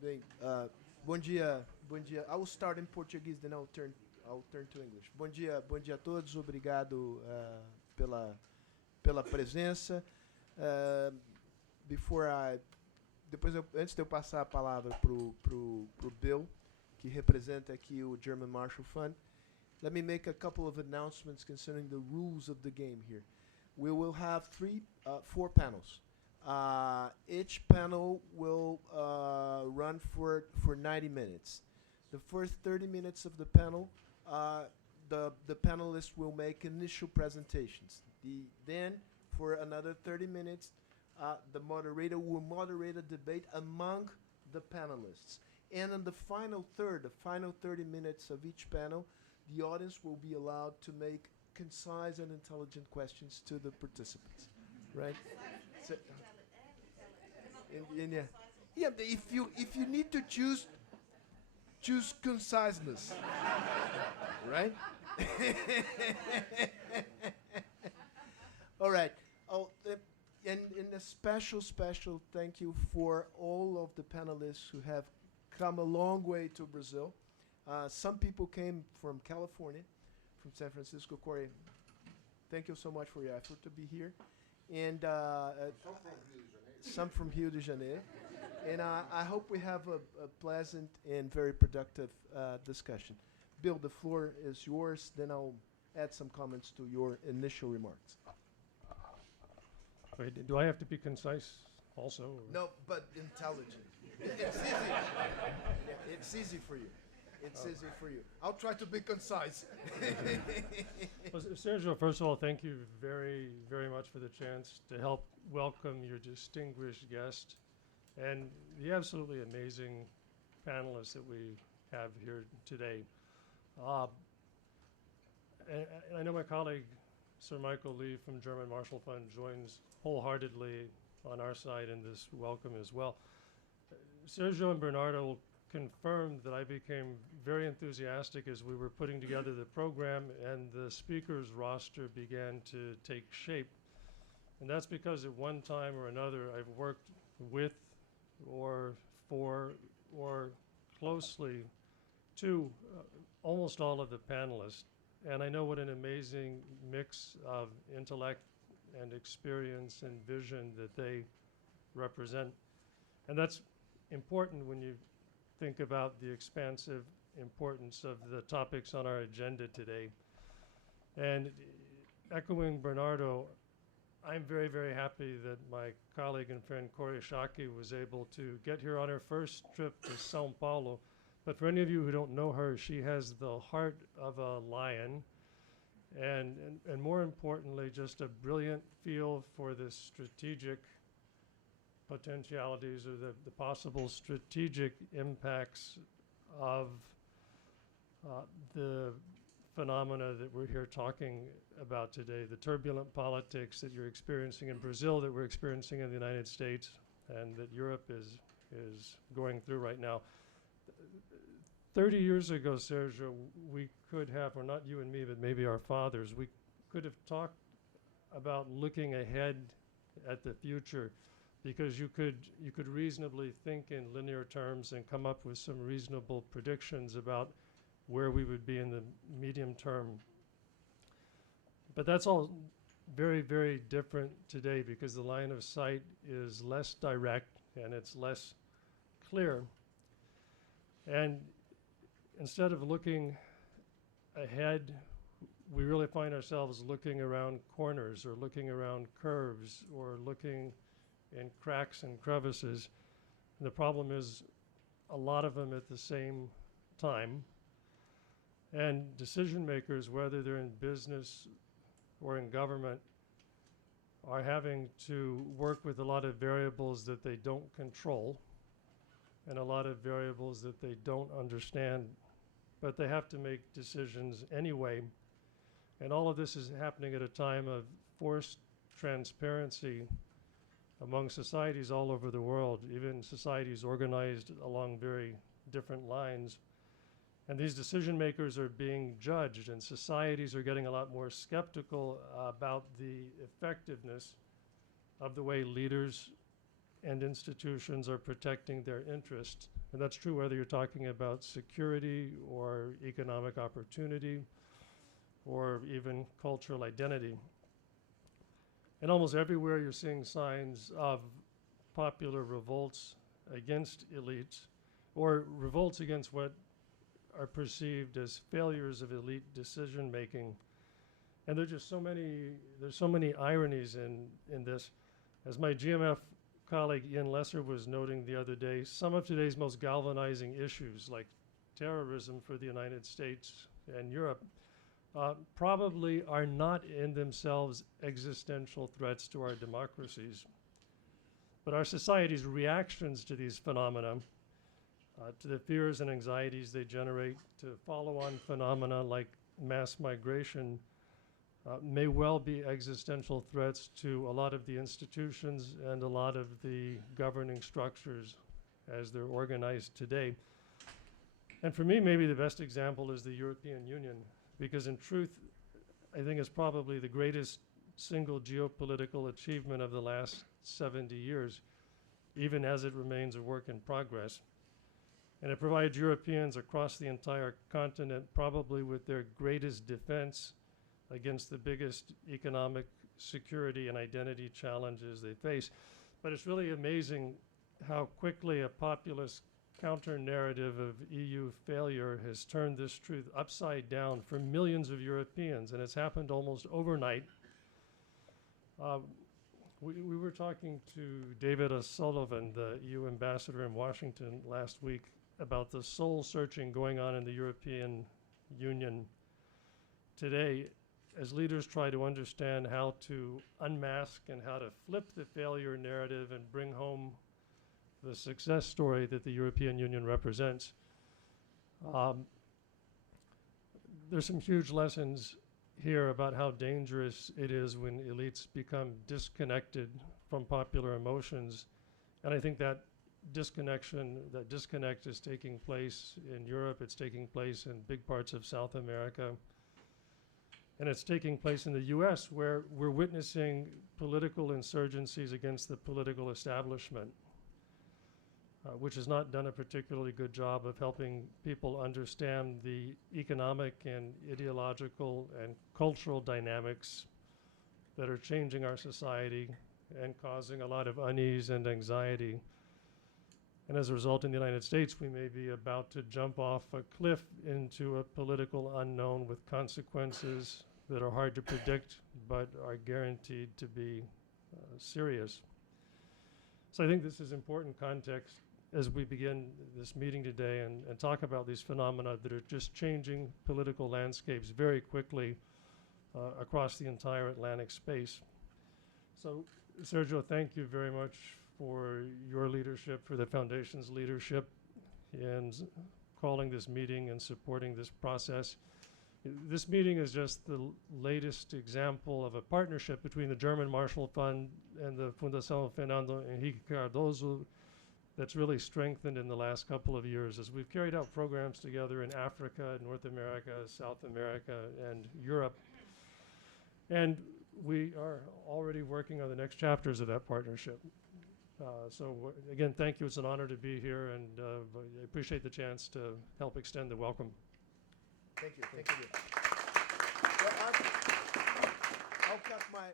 Bem, bom dia, bom dia. I will start in Portuguese, then I'll turn to English. Bom dia a todos. Obrigado pela presença. Uh, before I, antes de eu passar a palavra pro Bill, que representa aqui o German Marshall Fund, let me make a couple of announcements concerning the rules of the game here. We will have four panels. Each panel will run for 90 minutes. The first 30 minutes of the panel, the panelists will make initial presentations. Then, for another 30 minutes, the moderator will moderate a debate among the panelists. And in the final 30 minutes of each panel, the audience will be allowed to make concise and intelligent questions to the participants, right? So, yeah, if you need to choose conciseness, right? All right. And a special thank you for all of the panelists who have come a long way to Brazil. Some people came from California, from San Francisco. Corey, thank you so much for your effort to be here. And some from Rio de Janeiro. And I hope we have a pleasant and very productive discussion. Bill, the floor is yours. Then I'll add some comments to your initial remarks. Wait, do I have to be concise also? Or? No, but intelligent. It's easy. Yeah, it's easy for you. It's easy for you. I'll try to be concise. Well, Sergio, first of all, thank you very, very much for the chance to help welcome your distinguished guest and the absolutely amazing panelists that we have here today. And I know my colleague, Sir Michael Lee from German Marshall Fund, joins wholeheartedly on our side in this welcome as well. Sergio and Bernardo confirmed that I became very enthusiastic as we were putting together the program and the speakers roster began to take shape. And that's because at one time or another I've worked with or for or closely to almost all of the panelists. And I know what an amazing mix of intellect and experience and vision that they represent. And that's important when you think about the expansive importance of the topics on our agenda today. And echoing Bernardo, I'm very, very happy that my colleague and friend Corey Shaki was able to get here on her first trip to Sao Paulo. But for any of you who don't know her, she has the heart of a lion and more importantly, just a brilliant feel for the strategic potentialities or the possible strategic impacts of the phenomena that we're here talking about today, the turbulent politics that you're experiencing in Brazil, that we're experiencing in the United States, and that Europe is going through right now. 30 years ago, Sergio, we could have, or not you and me, but maybe our fathers, we could have talked about looking ahead at the future because you could reasonably think in linear terms and come up with some reasonable predictions about where we would be in the medium term. But that's all very, very different today because the line of sight is less direct and it's less clear. And instead of looking ahead, we really find ourselves looking around corners or looking around curves or looking in cracks and crevices. And the problem is a lot of them at the same time. And decision makers, whether they're in business or in government, are having to work with a lot of variables that they don't control and a lot of variables that they don't understand, but they have to make decisions anyway. And all of this is happening at a time of forced transparency among societies all over the world, even societies organized along very different lines. And these decision makers are being judged, and societies are getting a lot more skeptical about the effectiveness of the way leaders and institutions are protecting their interests. And that's true whether you're talking about security or economic opportunity or even cultural identity. And almost everywhere you're seeing signs of popular revolts against elites or revolts against what are perceived as failures of elite decision making. And there's so many ironies in this. As my GMF colleague Ian Lesser was noting the other day, some of today's most galvanizing issues, like terrorism for the United States and Europe, probably are not in themselves existential threats to our democracies. But our society's reactions to these phenomena, to the fears and anxieties they generate, to follow-on phenomena like mass migration, may well be existential threats to a lot of the institutions and a lot of the governing structures as they're organized today. And for me, maybe the best example is the European Union, because in truth, I think it's probably the greatest single geopolitical achievement of the last 70 years, even as it remains a work in progress. And it provides Europeans across the entire continent probably with their greatest defense against the biggest economic security and identity challenges they face. But it's really amazing how quickly a populist counter-narrative of EU failure has turned this truth upside down for millions of Europeans, and it's happened almost overnight. We were talking to David O'Sullivan, the EU ambassador in Washington last week, about the soul searching going on in the European Union today as leaders try to understand how to unmask and how to flip the failure narrative and bring home the success story that the European Union represents. There's some huge lessons here about how dangerous it is when elites become disconnected from popular emotions. And I think that disconnect is taking place in Europe, it's taking place in big parts of South America, and it's taking place in the US, where we're witnessing political insurgencies against the political establishment, which has not done a particularly good job of helping people understand the economic and ideological and cultural dynamics that are changing our society and causing a lot of unease and anxiety. And as a result, in the United States, we may be about to jump off a cliff into a political unknown with consequences that are hard to predict, but are guaranteed to be serious. So I think this is important context as we begin this meeting today and talk about these phenomena that are just changing political landscapes very quickly across the entire Atlantic space. So, Sergio, thank you very much for your leadership, for the Foundation's leadership in calling this meeting and supporting this process. This meeting is just the latest example of a partnership between the German Marshall Fund and the Fundação Fernando Henrique Cardoso that's really strengthened in the last couple of years as we've carried out programs together in Africa, North America, South America, and Europe. And we are already working on the next chapters of that partnership. Again, thank you. It's an honor to be here, and I appreciate the chance to help extend the welcome. Thank you. Thank you. Well, I'll cut my